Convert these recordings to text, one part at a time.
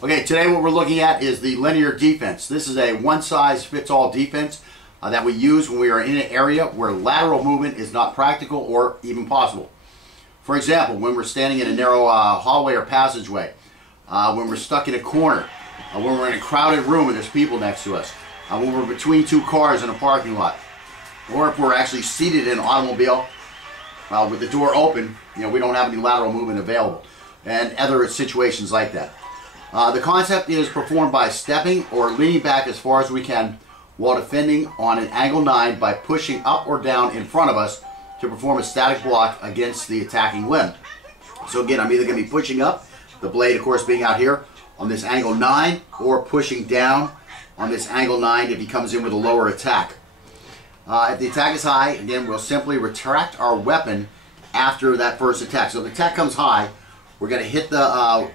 Okay, today what we're looking at is the linear defense. This is a one-size-fits-all defense that we use when we are in an area where lateral movement is not practical or even possible. For example, when we're standing in a narrow hallway or passageway, when we're stuck in a corner, when we're in a crowded room and there's people next to us, when we're between two cars in a parking lot, or if we're actually seated in an automobile with the door open, we don't have any lateral movement available, and other situations like that. The concept is performed by stepping or leaning back as far as we can while defending on an angle 9 by pushing up or down in front of us to perform a static block against the attacking limb. So again, I'm either going to be pushing up, the blade of course being out here on this angle 9, or pushing down on this angle 9 if he comes in with a lower attack. If the attack is high, again, we'll simply retract our weapon after that first attack. So if the attack comes high, we're going to hit the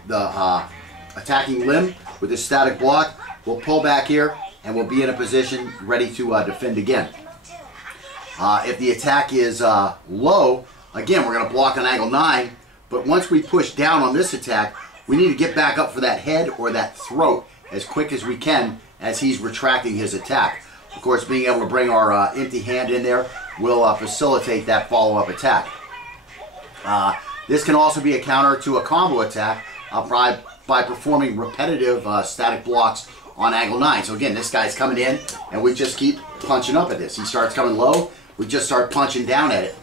attacking limb with this static block. We'll pull back here and we'll be in a position ready to defend again. If the attack is low, again, we're going to block on angle 9, but once we push down on this attack, we need to get back up for that head or that throat as quick as we can as he's retracting his attack. Of course, being able to bring our empty hand in there will facilitate that follow-up attack. This can also be a counter to a combo attack by performing repetitive static blocks on angle 9. So again, this guy's coming in and we just keep punching up at this. He starts coming low, we just start punching down at it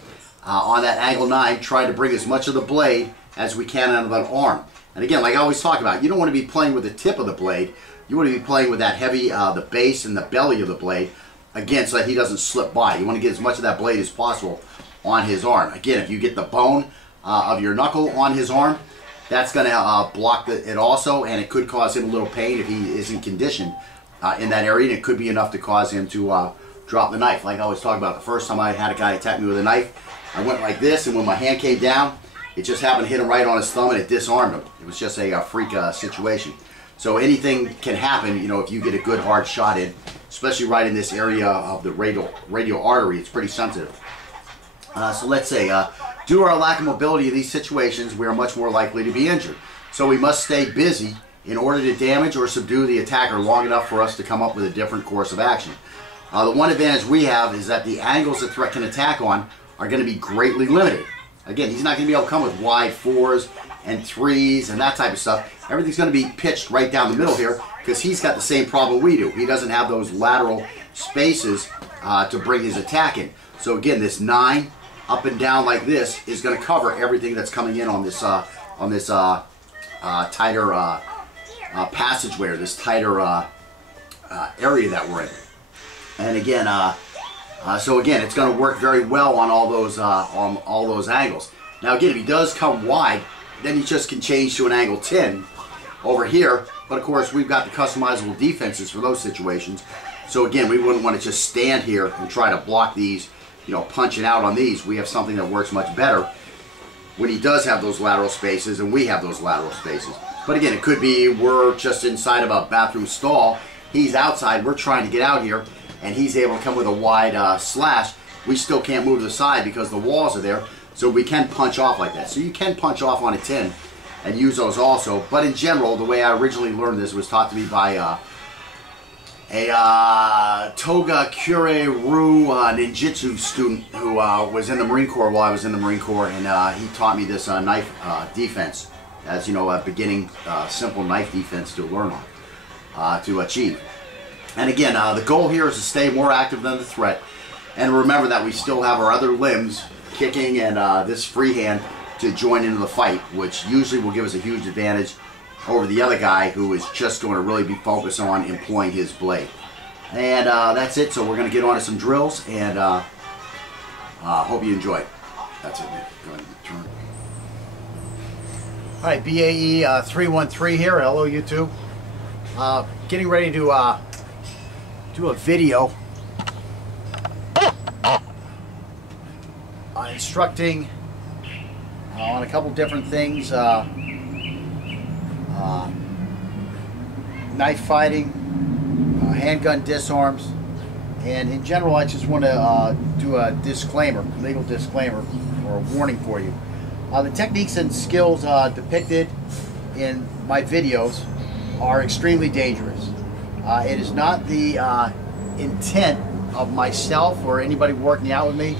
on that angle 9, trying to bring as much of the blade as we can out of that arm. And again, like I always talk about, you don't want to be playing with the tip of the blade. You want to be playing with that heavy, the base and the belly of the blade, again, so that he doesn't slip by. You want to get as much of that blade as possible on his arm. Again, if you get the bone of your knuckle on his arm, that's going to block it also, and it could cause him a little pain if he isn't conditioned in that area, and it could be enough to cause him to drop the knife. Like I always talk about, the first time I had a guy attack me with a knife, I went like this, and when my hand came down, it just happened to hit him right on his thumb, and it disarmed him. It was just a freak situation. So anything can happen, if you get a good hard shot in, especially right in this area of the radial artery. It's pretty sensitive. So let's say, due to our lack of mobility in these situations, we are much more likely to be injured. So we must stay busy in order to damage or subdue the attacker long enough for us to come up with a different course of action. The one advantage we have is that the angles the threat can attack on are going to be greatly limited. Again, he's not going to be able to come with wide 4s and 3s and that type of stuff. Everything's going to be pitched right down the middle here because he's got the same problem we do. He doesn't have those lateral spaces to bring his attack in. So again, this 9 up and down like this is going to cover everything that's coming in on this tighter passageway, or this tighter area that we're in. And again, so again, it's going to work very well on all those angles. Now again, if he does come wide, then he just can change to an angle 10 over here. But of course, we've got the customizable defenses for those situations. So again, we wouldn't want to just stand here and try to block these, punching out on these. We have something that works much better when he does have those lateral spaces and we have those lateral spaces. But again, it could be we're just inside of a bathroom stall, he's outside, we're trying to get out here, and he's able to come with a wide slash. We still can't move to the side because the walls are there, so we can punch off like that. So you can punch off on a 10 and use those also. But in general, the way I originally learned this was taught to me by a Toga Kure-Ru ninjutsu student who was in the Marine Corps while I was in the Marine Corps, and he taught me this knife defense as, a beginning simple knife defense to learn on, to achieve. And again, the goal here is to stay more active than the threat, and remember that we still have our other limbs, kicking and this free hand, to join into the fight, which usually will give us a huge advantage over the other guy who is just going to really be focused on employing his blade. And that's it. So we're going to get on to some drills, and hope you enjoy it. That's it, man. Go ahead and turn. All right, BAE 313 here. Hello, YouTube. Getting ready to do a video instructing on a couple different things. Knife fighting, handgun disarms, and in general I just want to do a disclaimer, legal disclaimer, or a warning for you. The techniques and skills depicted in my videos are extremely dangerous. It is not the intent of myself or anybody working out with me,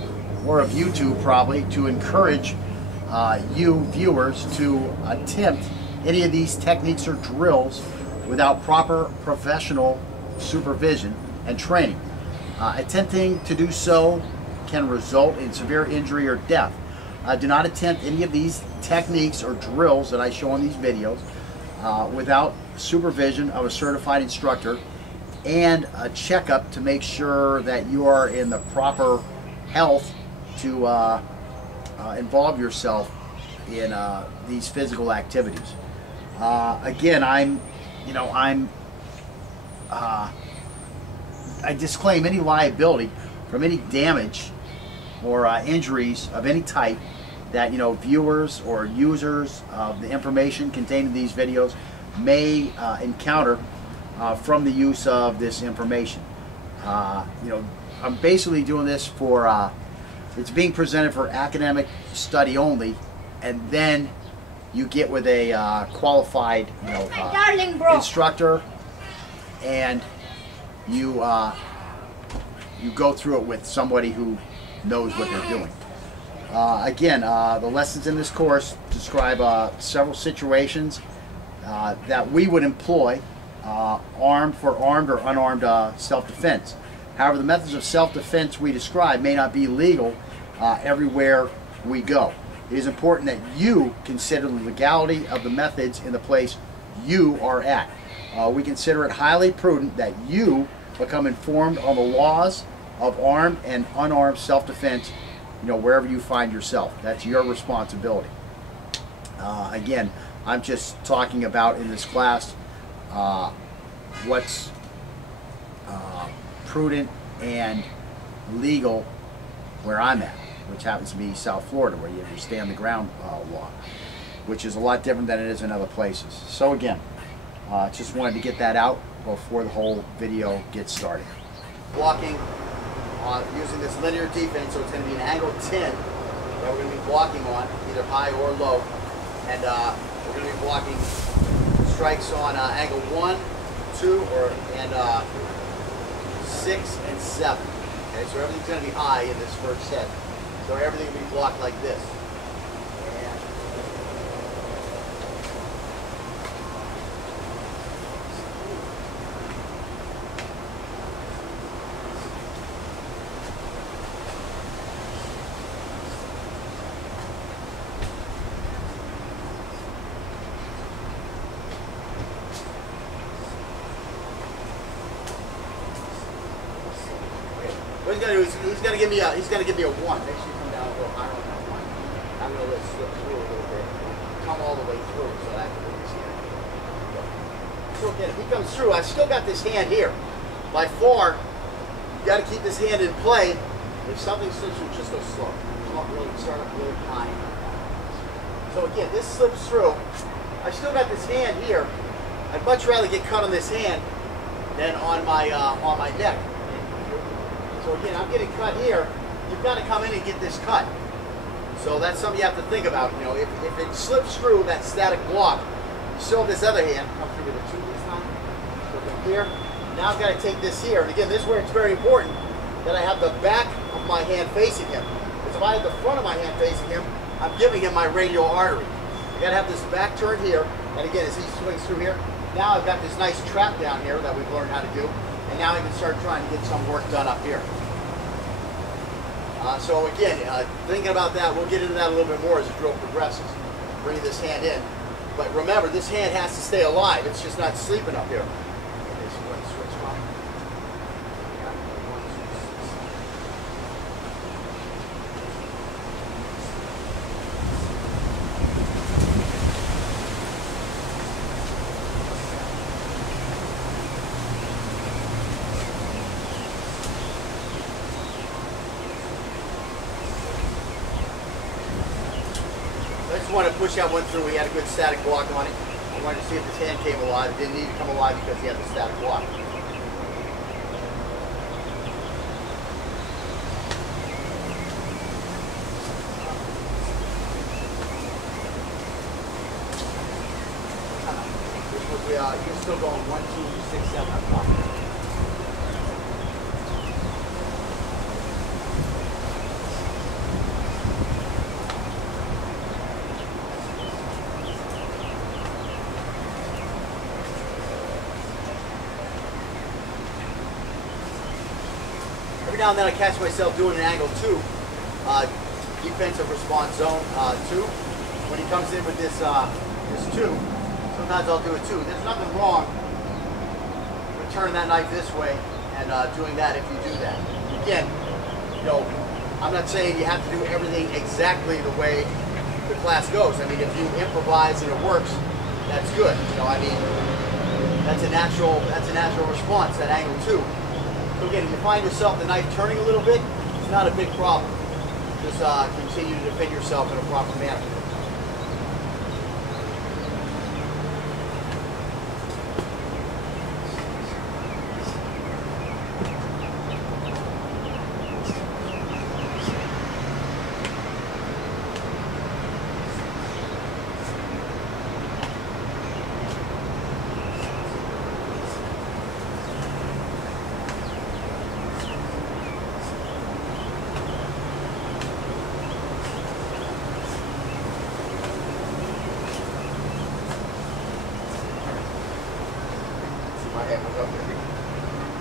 or of YouTube probably, to encourage you viewers to attempt any of these techniques or drills without proper professional supervision and training. Attempting to do so can result in severe injury or death. Do not attempt any of these techniques or drills that I show on these videos without supervision of a certified instructor and a checkup to make sure that you are in the proper health to involve yourself in these physical activities. Again, I disclaim any liability from any damage or injuries of any type that viewers or users of the information contained in these videos may encounter from the use of this information. I'm basically doing this for it's being presented for academic study only, and then you get with a qualified instructor, and you go through it with somebody who knows what they're doing. Again, the lessons in this course describe several situations that we would employ armed or unarmed self-defense. However, the methods of self-defense we describe may not be legal everywhere we go. It is important that you consider the legality of the methods in the place you are at. We consider it highly prudent that you become informed on the laws of armed and unarmed self-defense, wherever you find yourself. That's your responsibility. Again, I'm just talking about in this class what's prudent and legal where I'm at, which happens to be South Florida, where you stand the ground law, which is a lot different than it is in other places. So again, just wanted to get that out before the whole video gets started. Blocking using this linear defense, so it's going to be an angle 10 that we're going to be blocking on, either high or low, and we're going to be blocking strikes on angle 1, 2, and 6 and 7. Okay, so everything's going to be high in this first set. So everything will be blocked like this. What he's gonna do is he's gonna give me a 1. Make sure you come down a little higher on that 1. I'm gonna let it slip through a little bit. Come all the way through so that I can really see it. So again, if he comes through, I've still got this hand here. By far, you gotta keep this hand in play. If something slips through, just go slow. Come up really, start up really high. So again, this slips through. I've still got this hand here. I'd much rather get cut on this hand than on my neck. So again, I'm getting cut here. You've got to come in and get this cut. So that's something you have to think about. If it slips through that static block, you still have this other hand. Come through with a 2 this time. So from here. Now I've got to take this here. And again, this is where it's very important that I have the back of my hand facing him. Because if I have the front of my hand facing him, I'm giving him my radial artery. I got to have this back turned here. And again, as he swings through here, now I've got this nice trap down here that we've learned how to do. And now I can start trying to get some work done up here. So again, thinking about that, we'll get into that a little bit more as the drill progresses. Bring this hand in. But remember, this hand has to stay alive. It's just not sleeping up here. Okay, so go ahead and switch from. I just wanted to push that one through. He had a good static block on it. I wanted to see if his hand came alive. It didn't need to come alive because he had the static block. This was still going 1, 2, 6, 7 o'clock. Every now and then I catch myself doing an angle 2, defensive response zone 2. When he comes in with this 2, sometimes I'll do a 2. There's nothing wrong with turning that knife this way and doing that if you do that. Again, you know, I'm not saying you have to do everything exactly the way the class goes. I mean, if you improvise and it works, that's good. You know, I mean, that's a natural response, that angle 2. So again, if you find yourself the knife turning a little bit, it's not a big problem. Just continue to defend yourself in a proper manner.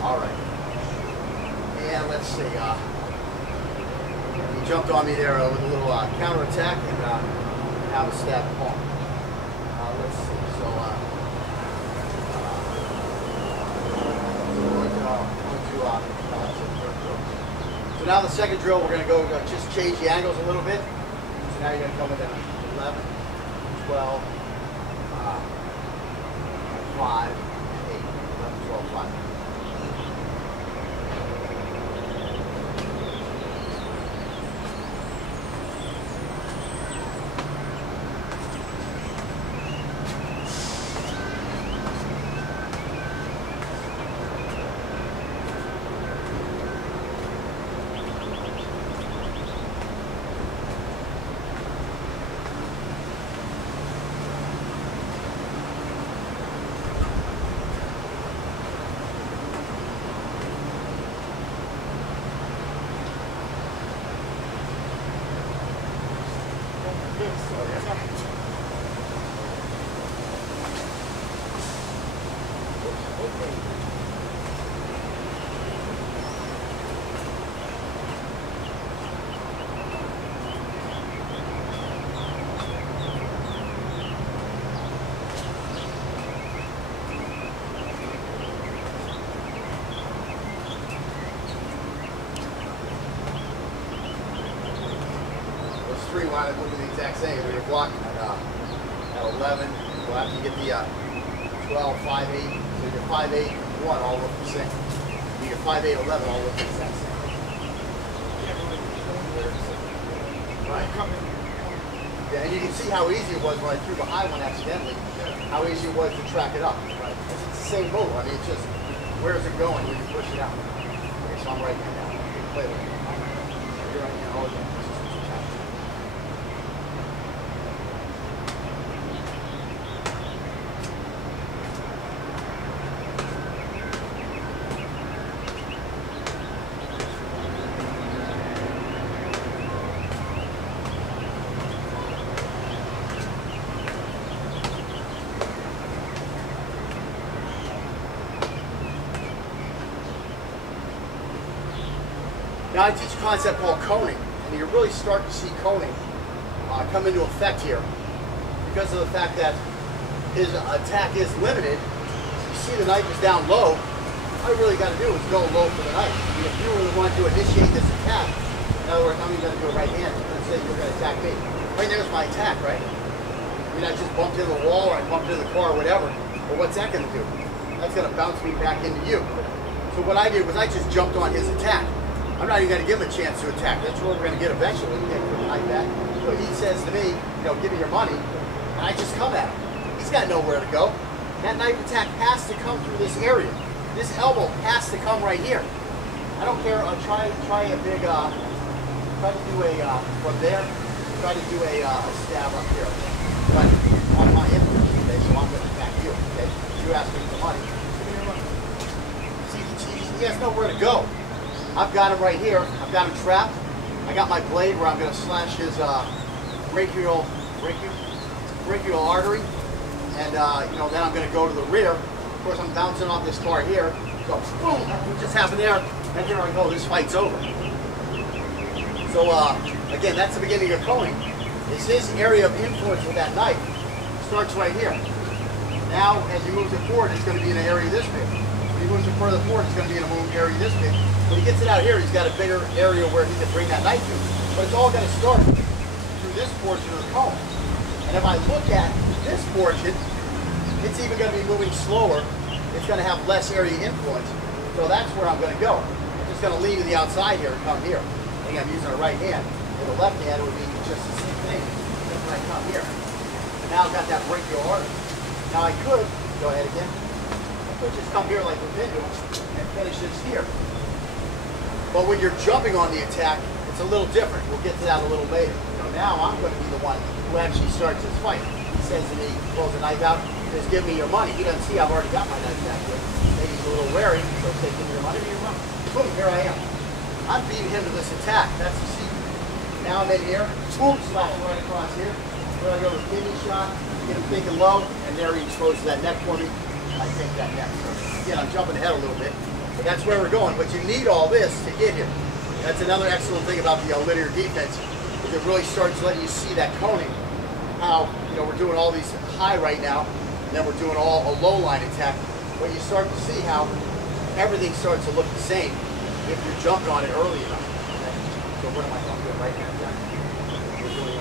Alright. And let's see, he jumped on me there with a little counter attack and have a stab palm. Let's see, so now the second drill, we're going to go just change the angles a little bit. So now you're going to come with an 11, 12, 5, 8, 11, 12, 5. Three line will do the exact same. When you're blocking at 11, well, after you get the 12, 5, 8, so your 5, 8, 1 all look the same. Your 5, 8, 11 all look the exact same. Right. Yeah, and you can see how easy it was when I threw the high one accidentally, how easy it was to track it up. Right. It's the same move. I mean, it's just, where is it going when you push it out? Okay, so I'm right here now. Play with it. You're right now. Oh, yeah. Now I teach a concept called coning, and you're really starting to see coning come into effect here because of the fact that his attack is limited. You see the knife is down low. All you really got to do is go low for the knife. I mean, if you were the one to initiate this attack, in other words, how many you got to do it right hand? Let's say you're going to attack me. Right there's my attack, right? I mean, I just bumped into the wall or I bumped into the car or whatever. Well, what's that going to do? That's going to bounce me back into you. So what I did was I just jumped on his attack. I'm not even going to give him a chance to attack. That's what we're going to get eventually. Like that. So he says to me, you know, give me your money, and I just come at him. He's got nowhere to go. That knife attack has to come through this area. This elbow has to come right here. I don't care. I'll try a big, try to do a from there. Try to do a stab up here, but on my infantry, so I'm going to attack you. Okay, you asked me for money. Give me your money. See, he has nowhere to go. I've got him right here. I've got him trapped. I got my blade where I'm going to slash his brachial artery, and you know, then I'm going to go to the rear. Of course, I'm bouncing off this car here. So boom, what just happened there? And here I go. This fight's over. So again, that's the beginning of coning. Is his area of influence with that knife starts right here. Now, as he moves it forward, it's going to be in an area this big. When he moves it further forward, it's going to be in an area this big. When he gets it out here, he's got a bigger area where he can bring that knife to. But it's all going to start through this portion of the cone. And if I look at this portion, it's even going to be moving slower. It's going to have less area influence. So that's where I'm going to go. I'm just going to lean to the outside here and come here. I think I'm using the right hand. With the left hand, it would be just the same thing. Just when I come here. And now I've got that brachial artery. Now I could, go ahead again. I could just come here like we've been doing and finish this here. But when you're jumping on the attack, it's a little different. We'll get to that a little later. So now I'm going to be the one who actually starts this fight. He says to me, pulls the knife out, says, give me your money. He doesn't see I've already got my knife back here. Maybe he's a little wary, so say, give me your money, Boom, here I am. I'm beating him to this attack. That's the secret. Now I'm in here, boom, slash right across here. Here I go with kidney shot, get him thinking low, and there he exposes that neck for me. I take that neck. So, again, I'm jumping ahead a little bit, but that's where we're going. But you need all this to get here. That's another excellent thing about the linear defense, is it really starts letting you see that coning. How, you know, we're doing all these high right now, and then we're doing all a low line attack. But you start to see how everything starts to look the same if you're jumping on it early enough. Okay? So what am I doing right now? We're doing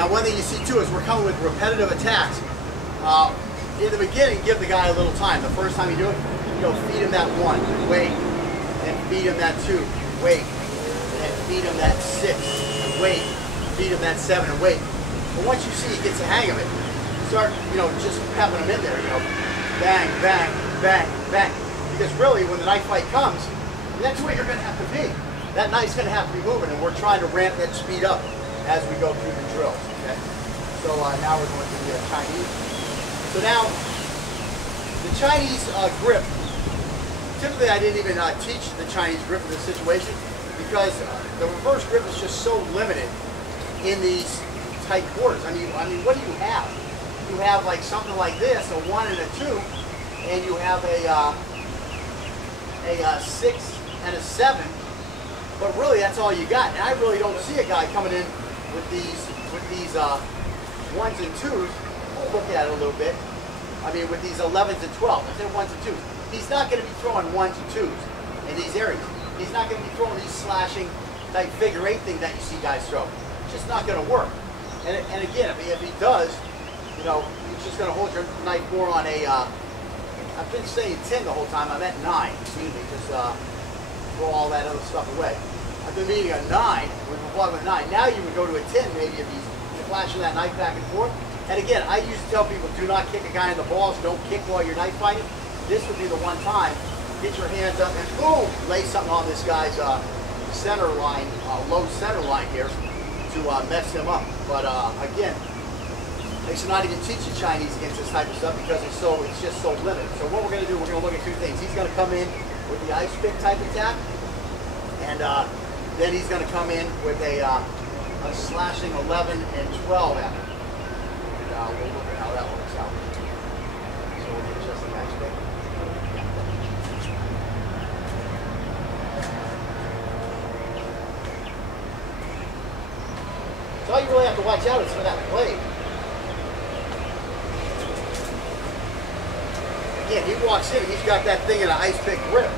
Now, one thing you see too is we're coming with repetitive attacks. In the beginning, give the guy a little time. The first time you do it, you know, feed him that 1, wait, and feed him that 2, wait, and feed him that 6, and wait, feed him that 7, and wait. But once you see he gets the hang of it, start, you know, just having him in there, you know, bang, bang, bang, bang. Because really, when the knife fight comes, that's where you're going to have to be. That knife's going to have to be moving, and we're trying to ramp that speed up as we go through the drills. Okay? So now we're going to the Chinese. So now, the Chinese grip, typically I didn't even teach the Chinese grip in this situation because the reverse grip is just so limited in these tight quarters. I mean, what do you have? You have like something like this, a 1 and a 2, and you have a 6 and a 7. But really, that's all you got. And I really don't see a guy coming in with these 1s and 2s. We'll look at it a little bit. I mean, with these 11s and 12s. I said 1s and 2s. He's not going to be throwing 1s and 2s in these areas. He's not going to be throwing these slashing type figure 8 thing that you see guys throw. It's just not going to work. And again, if he does, you know, he's just going to hold your knife more on a. I've been saying 10 the whole time. I'm at 9. Excuse me, just throw all that other stuff away. I've been meaning a 9. We've been walking with a 9. Now you would go to a 10 maybe if he's flashing that knife back and forth. And again, I used to tell people, do not kick a guy in the balls. Don't kick while you're knife fighting. This would be the one time. Get your hands up and boom, lay something on this guy's center line, low center line here to mess him up. But again, they should not even teach the Chinese against this type of stuff because it's just so limited. So what we're going to do, we're going to look at 2 things. He's going to come in with the ice pick type attack, and then he's going to come in with a slashing 11 and 12 at him. And we'll look at how that works out. So we'll get just the ice pick. So all you really have to watch out is for that blade. Again, he walks in, he's got that thing in an ice pick grip.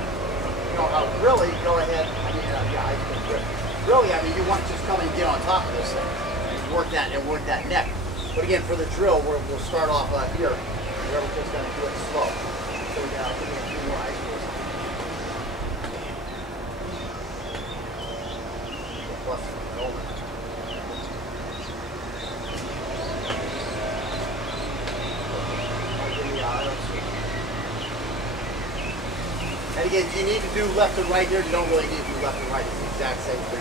You know, really go ahead, ice pick grip. Really, I mean, you want to just come and get on top of this thing. work that neck. But again, for the drill, we'll start off here. We're just going to do it slow. So we got give me a few more ice pulls. Plus, over. And again, do you need to do left and right here? You don't really need to do left and right. It's the exact same thing.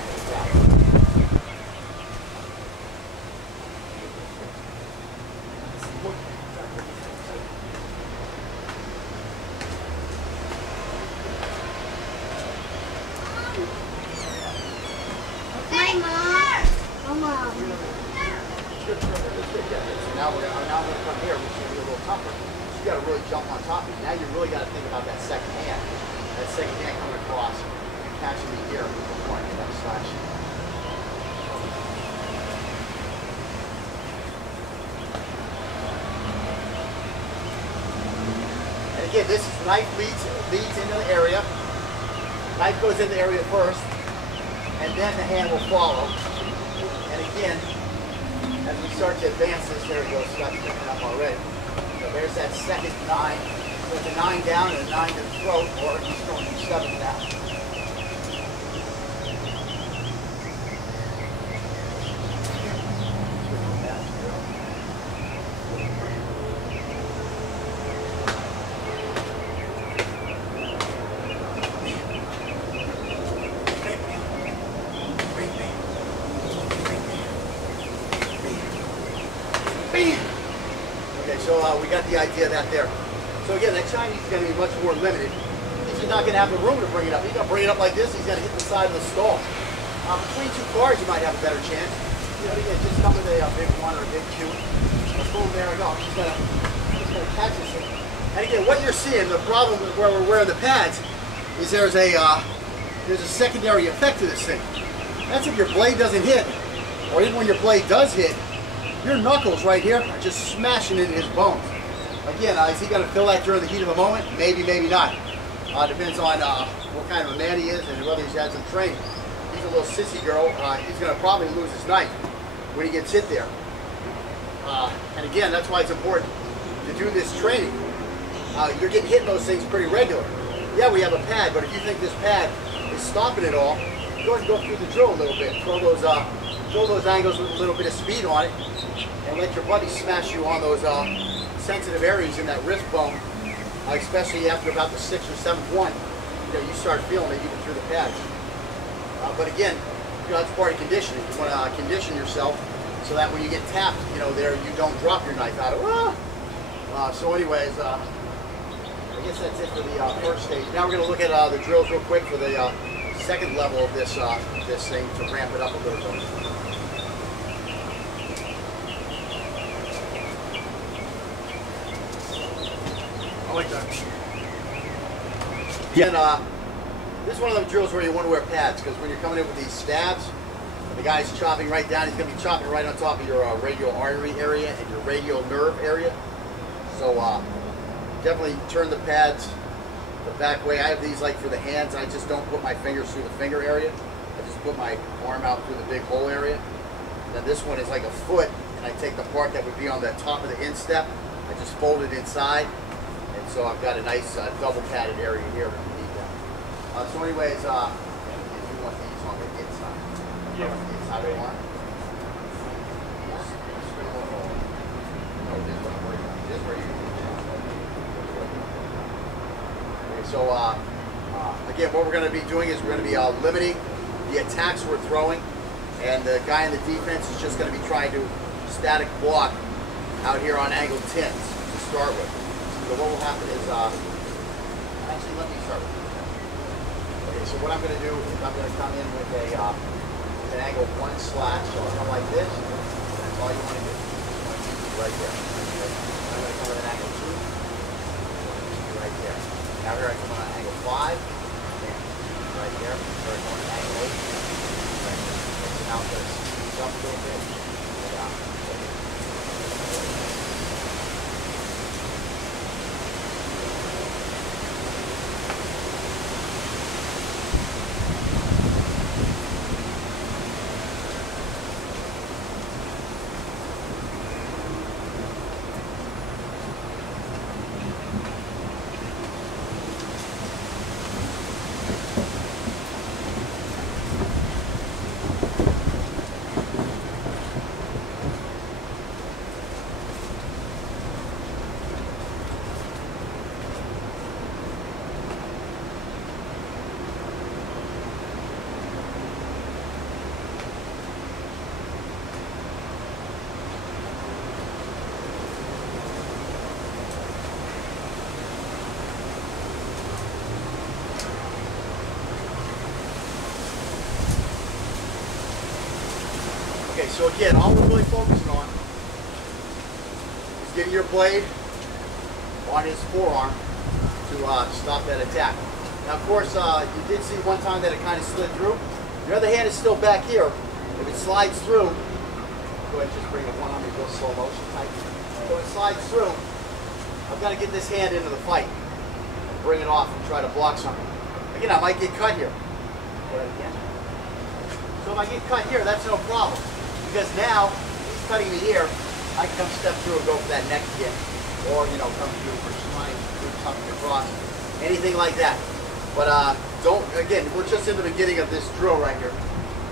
Now we're going to come here, which is going to be a little tougher. So you got to really jump on top of it. Now you really got to think about that second hand. That second hand coming across and catching me here before I get that slash. And again, this is knife leads into the area. Knife goes in the area first, and then the hand will follow. And again, as we start to advance this, there we go, Scott's picking up already. So there's that second 9. So it's a 9 down and a 9 to the throat, or he's throwing 7 down. Okay, so we got the idea of that there. So again, that Chinese is going to be much more limited. He's not going to have the room to bring it up. He's going to bring it up like this. He's going to hit the side of the stall. Between two cars, you might have a better chance. You know, again, just come with a big 1 or a big 2. Boom, there we go. He's going to catch this thing. And again, what you're seeing, the problem with where we're wearing the pads, is there's a secondary effect to this thing. That's if your blade doesn't hit, or even when your blade does hit, your knuckles right here are just smashing into his bones. Again, is he going to feel that during the heat of the moment? Maybe, maybe not. Depends on what kind of a man he is and whether he's had some training. If he's a little sissy girl, he's going to probably lose his knife when he gets hit there. And again, that's why it's important to do this training. You're getting hit in those things pretty regular. Yeah, we have a pad, but if you think this pad is stopping it all, go ahead and go through the drill a little bit. Throw those angles with a little bit of speed on it, and let your buddy smash you on those sensitive areas in that wrist bone, especially after about the 6th or 7th one. You know, you start feeling it even through the pads. But again, you know, that's part of conditioning. You want to condition yourself so that when you get tapped, you know, there you don't drop your knife out of. So anyways, I guess that's it for the first stage. Now we're going to look at the drills real quick for the second level of this this thing to ramp it up a little bit. I like that. Yeah. And, this is one of those drills where you want to wear pads, because when you're coming in with these stabs, the guy's chopping right down. He's going to be chopping right on top of your radial artery area and your radial nerve area. So definitely turn the pads the back way. I have these like for the hands. I just don't put my fingers through the finger area. I just put my arm out through the big hole area. And then this one is like a foot, and I take the part that would be on the top of the instep. I just fold it inside. And so I've got a nice double padded area here if you need that. So anyways, if you want these on the inside. Yeah. The inside of the arm. No, this is what I'm working on. This is where you okay, so again, what we're going to be doing is we're going to be limiting the attacks we're throwing. And the guy in the defense is just going to be trying to static block out here on angled tins to start with. So what will happen is, actually let me start with this. Okay, so what I'm going to do is I'm going to come in with an angle 1 slash, so I'll come like this. That's all you want to do. Right there. Okay. I'm going to come with an angle 2. Right there. Now here I come on an angle 5. Right there. Here I come on an angle 8. Right there. So now I'm going to jump a little bit. So again, all we're really focusing on is getting your blade on his forearm to stop that attack. Now, of course, you did see one time that it kind of slid through. Your other hand is still back here. If it slides through, go ahead and just bring the one on me real slow motion type. So it slides through, I've got to get this hand into the fight and bring it off and try to block something. Again, I might get cut here. Go ahead again. So if I get cut here, that's no problem. Because now, he's cutting me here, I can come step through and go for that neck kick. Or, you know, come through for sliding through something across. Anything like that. But again, we're just in the beginning of this drill right here.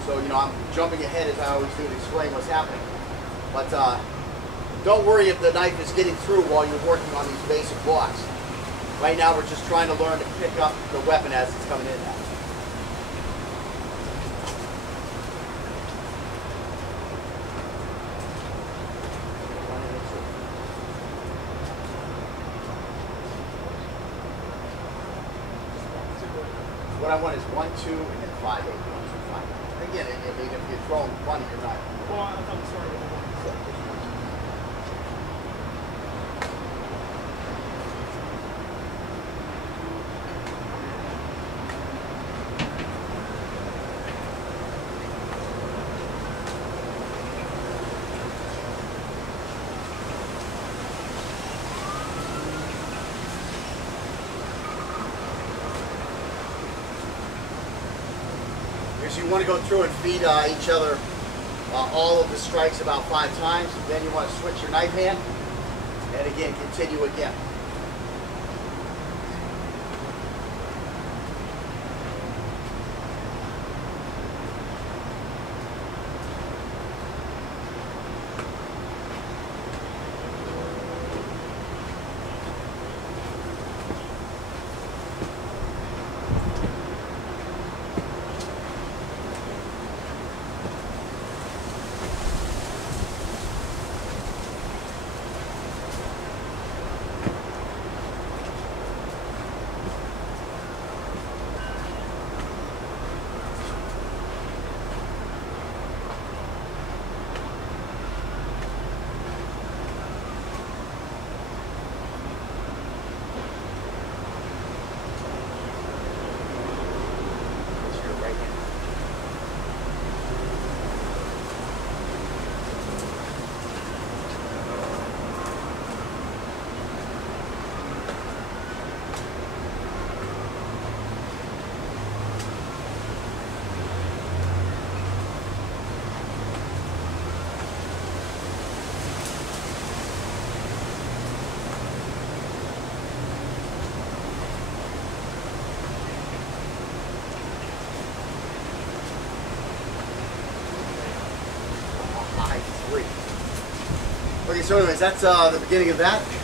So, you know, I'm jumping ahead as I always do to explain what's happening. But don't worry if the knife is getting through while you're working on these basic blocks. Right now, we're just trying to learn to pick up the weapon as it's coming in now. What I want is 1, 2, and then 5, 8, 1, 2, 5. Again, I mean, if you're throwing funny, you're not. Well, I thought we started with 1. You want to go through and feed each other all of the strikes about 5 times. Then you want to switch your knife hand and again continue again. Okay, so anyways, that's the beginning of that.